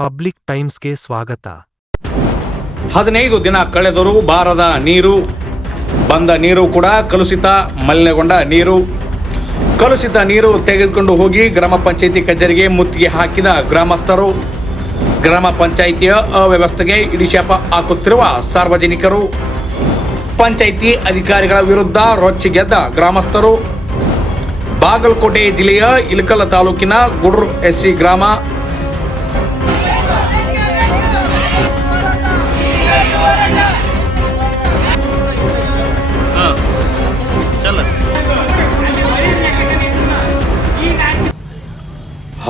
Public ಟೈಮ್ಸ್ಗೆ ಸ್ವಾಗತ. ಹದಿನೈದು ದಿನ ಕಳೆದರೂ ಬಾರದ ನೀರು, ಬಂದ ನೀರು ಕೂಡ ಕಲುಷಿತ, ಮಲಿನಗೊಂಡ ನೀರು. ಕಲುಷಿತ ನೀರು ತೆಗೆದುಕೊಂಡು ಹೋಗಿ ಗ್ರಾಮ ಪಂಚಾಯಿತಿ ಕಚೇರಿಗೆ ಮುತ್ತಿಗೆ ಹಾಕಿದ ಗ್ರಾಮಸ್ಥರು. ಗ್ರಾಮ ಪಂಚಾಯಿತಿಯ ಅವ್ಯವಸ್ಥೆಗೆ ಇಡಿಶಾಪ ಹಾಕುತ್ತಿರುವ ಸಾರ್ವಜನಿಕರು. ಪಂಚಾಯಿತಿ ಅಧಿಕಾರಿಗಳ ವಿರುದ್ಧ ರೊಚ್ಚಿಗೆದ್ದ ಗ್ರಾಮಸ್ಥರು. ಬಾಗಲಕೋಟೆ ಜಿಲ್ಲೆಯ ಇಲಕಲ ತಾಲೂಕಿನ ಗುಡ್ರು ಎಸ್ಸಿ ಗ್ರಾಮ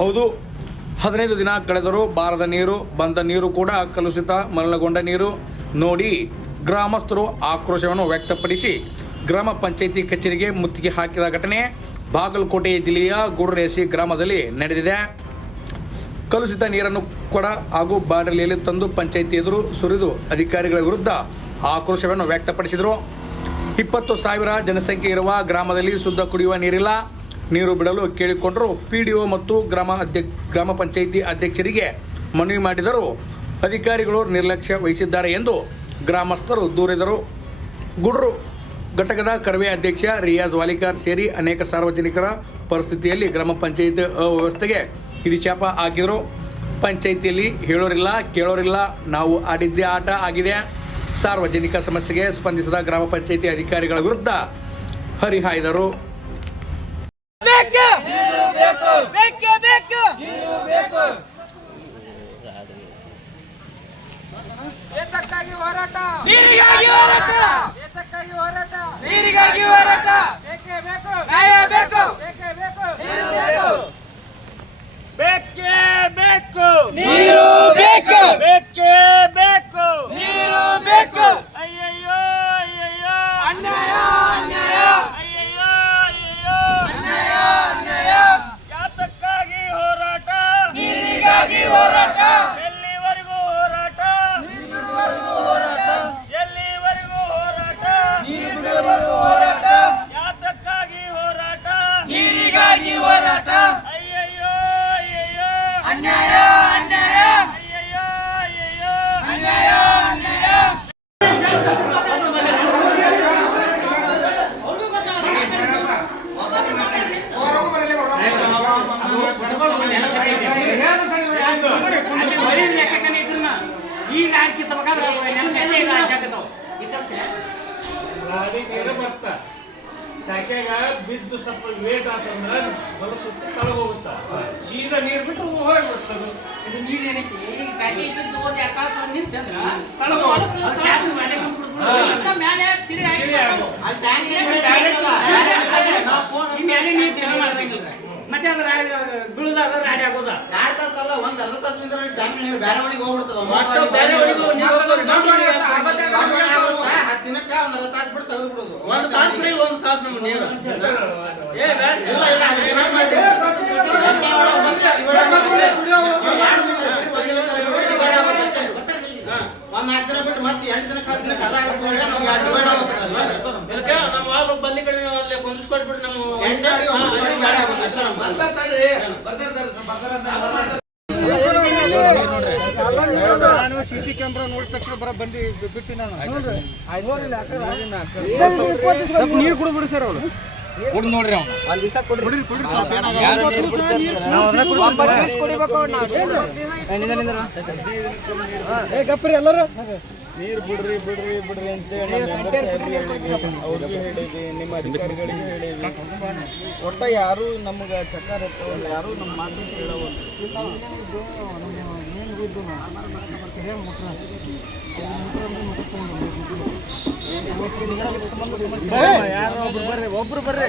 ಹೌದು. ಹದಿನೈದು ದಿನ ಕಳೆದರೂ ಬಾರದ ನೀರು, ಬಂದ ನೀರು ಕೂಡ ಕಲುಷಿತ, ಮಲಿನಗೊಂಡ ನೀರು. ನೋಡಿ, ಗ್ರಾಮಸ್ಥರು ಆಕ್ರೋಶವನ್ನು ವ್ಯಕ್ತಪಡಿಸಿ ಗ್ರಾಮ ಪಂಚಾಯಿತಿ ಕಚೇರಿಗೆ ಮುತ್ತಿಗೆ ಹಾಕಿದ ಘಟನೆ ಬಾಗಲಕೋಟೆ ಜಿಲ್ಲೆಯ ಗುಡರೇಸಿ ಗ್ರಾಮದಲ್ಲಿ ನಡೆದಿದೆ. ಕಲುಷಿತ ನೀರನ್ನು ಕೊಡ ಹಾಗೂ ಬಾಡಲಿಯಲ್ಲಿ ತಂದು ಪಂಚಾಯಿತಿ ಎದುರು ಸುರಿದು ಅಧಿಕಾರಿಗಳ ವಿರುದ್ಧ ಆಕ್ರೋಶವನ್ನು ವ್ಯಕ್ತಪಡಿಸಿದರು. ಇಪ್ಪತ್ತು ಸಾವಿರ ಜನಸಂಖ್ಯೆ ಇರುವ ಗ್ರಾಮದಲ್ಲಿ ಶುದ್ಧ ಕುಡಿಯುವ ನೀರಿಲ್ಲ. ನೀರು ಬಿಡಲು ಕೇಳಿಕೊಂಡರು ಪಿ ಡಿ ಒ ಮತ್ತು ಗ್ರಾಮ ಅಧ್ಯಕ್ಷ ಗ್ರಾಮ ಪಂಚಾಯಿತಿ ಅಧ್ಯಕ್ಷರಿಗೆ ಮನವಿ ಮಾಡಿದರು. ಅಧಿಕಾರಿಗಳು ನಿರ್ಲಕ್ಷ್ಯ ವಹಿಸಿದ್ದಾರೆ ಎಂದು ಗ್ರಾಮಸ್ಥರು ದೂರಿದರು. ಗುಡ್ರು ಘಟಕದ ಕರ್ವೆ ಅಧ್ಯಕ್ಷ ರಿಯಾಜ್ ವಾಲಿಕಾರ್ ಸೇರಿ ಅನೇಕ ಸಾರ್ವಜನಿಕರ ಪರಿಸ್ಥಿತಿಯಲ್ಲಿ ಗ್ರಾಮ ಪಂಚಾಯಿತಿ ಅವ್ಯವಸ್ಥೆಗೆ ಹಿಡಿಚಾಪ ಹಾಕಿದರು ಪಂಚಾಯಿತಿಯಲ್ಲಿ ಹೇಳೋರಿಲ್ಲ, ಕೇಳೋರಿಲ್ಲ, ನಾವು ಆಡಿದ್ದೇ ಆಟ ಆಗಿದೆ. ಸಾರ್ವಜನಿಕ ಸಮಸ್ಯೆಗೆ ಸ್ಪಂದಿಸಿದ ಗ್ರಾಮ ಪಂಚಾಯಿತಿ ಅಧಿಕಾರಿಗಳ ವಿರುದ್ಧ ಹರಿಹಾಯ್ದರು ಬೇಕು ಬೇಕೇ ಬೇಕು ಏತಕ್ಕಾಗಿ ಹೋರಾಟ ನೀರಿಗಾಗಿ ಹೋರಾಟ. ಏತಕ್ಕಾಗಿ ಹೋರಾಟ? ನೀರಿಗಾಗಿ ಹೋರಾಟ. ಬೇಕೇ ಬೇಕು? ನ್ಯಾಯ ಬೇಕು. ಬೇಕೇ ಬೇಕು? ನೀರು ಬೇಕು. ಬೇಕೇ ಬೇಕು. ನೀರು ಬೇಕು ಬೇಕೇ ಬೇಕು ನೀರು ಬೇಕು ಅಯ್ಯಯ್ಯೋ ಅಯ್ಯಯ್ಯೋ ಅನ್ಯಾಯ ಅನ್ಯಾಯ ಅಯ್ಯಯ್ಯೋ ಅಯ್ಯಯ್ಯೋ ಅನ್ಯಾಯ ಅನ್ಯಾಯ ಯಾತಕ್ಕಾಗಿ ಹೋರಾಟ ನೀರಿಗಾಗಿ ಹೋರಾಟ ಎಲ್ಲಿವರೆಗೂ ಹೋರಾಟ ಎಲ್ಲಿವರೆಗೂ ಹೋರಾಟ ನೀರು ಬಿಡುವವರೆಗೂ ಹೋರಾಟ ಯಾತಕ್ಕಾಗಿ ಹೋರಾಟ ನೀರಿಗಾಗಿ ಹೋರಾಟ ಅಯ್ಯಯ್ಯೋ ಅಯ್ಯಯ್ಯೋ ಅನ್ಯಾಯ ಅನ್ಯಾಯ ಅಯ್ಯಯ್ಯೋ ಅಯ್ಯಯ್ಯೋ ಅನ್ಯಾಯ ಅನ್ಯಾಯ ಈಗ ಆಚಾಕತ್ತವ ಗಾಡಿ ನೀರು ಬರ್ತ. ಟ್ಯಾಕ್ಯಾಗ ಬಿದ್ದು ಸ್ವಲ್ಪ ವೇಟ್ ಆತಂದ್ರ ಬಲ ಸುತ್ತ ತಳಗ ಹೋಗುತ್ತ. ಸೀದಾ ನೀರ್ ಬಿಟ್ಟು ಹೋಗ್ಬಿಡ್ತದ ಇದು ನೀರ್ ಏನೈತಿ? ಈಗ ಗಾಡಿ ಬಿದ್ದು ಹೋಗಿ ಆಕಾಶ ನಿಂತಂದ್ರ ತಳಗ ಮೇಲೆ ತಿರುಗಿ ಹಾಕಿ. ಮತ್ತೆ ಅದ್ರ ಬೀಳುದಾದ ರಾಡಿ ಆಗೋದ ಎರಡ್ ತಾಸ ಅಲ್ಲ ಒಂದ್ ಅರ್ಧ ತಾಸ ಬೇರೆ ಹೋಗ್ಬಿಡ್ತದ ಬೇರೆ ಅರ್ಧ ಹತ್ತು ದಿನಕ್ಕ ಒಂದು ಅರ್ಧ ತಾಸ ಬಿಟ್ಟು ತೆಗೆದು ಬಿಡುದು ಒಂದು ತಾಸು ಬಿಡಿ, ಒಂದು ತಾಸು ನಮ್ಮ ನೀರು ಏ ಬೇಡ ಇಲ್ಲ ಇಲ್ಲ ಮಾಡಿ. ಒಂದ್ ನಾಲ್ಕು ದಿನ ಬಿಟ್ಟು ಮತ್ತೆ ಎಂಟು ದಿನಕ್ಕೆ ಹತ್ತು ದಿನಕ್ಕೆ ನಮ್ಗೆ ಡಿವೈಡ್ ಇದಕ್ಕೆ ನಮ್ಮ ವಾಲ್ ಬಲ್ಲಿ ಕಡೆ ಅಲ್ಲೇ ಕುಂದಿಸ್ಕೊಟ್ಬಿಟ್ಟು ನಮ್ಮ ಎಂಟು ಅಡಿ ಒಂಬತ್ತು ಅಡಿ ಬೇರೆ ಆಗುತ್ತೆ ಅಷ್ಟೇ ನಮ್ಗೆ ನಾನು ಸಿ ಸಿ ಕ್ಯಾಮ್ರಾ ನೋಡಿದ ತಕ್ಷಣ ಬರ ಬಂದು ಬಿಟ್ಟು ನಾನು ನೀರು ಕೂಡ ಬಿಡಿ ಸರ್ ಬಿಡ್ರಿ ಬಿಡ್ರಿ ಸ್ವಲ್ಪ ಗಪ್ಪ್ರಿ ಎಲ್ಲರೂ ನೀರು ಬಿಡ್ರಿ ಬಿಡ್ರಿ ಬಿಡ್ರಿ ಅಂತೇಳಿ ಅವ್ರಿಗೆ ಹೇಳಿದ್ವಿ ನಿಮ್ಮ ಅಧಿಕಾರಿಗಳಿಗೆ ಹೇಳಿದ್ವಿ. ಒಟ್ಟ ಯಾರು ನಮ್ಗೆ ಚಕಾರ ಎತ್ತವಲ್ಲ ಯಾರು ನಮ್ಮ ಮಾತು ಕೇಳವಲ್ಲ ಯಾರೋ ಒಬ್ರು ಬರ್ರಿ ಒಬ್ರು ಬರ್ರಿ.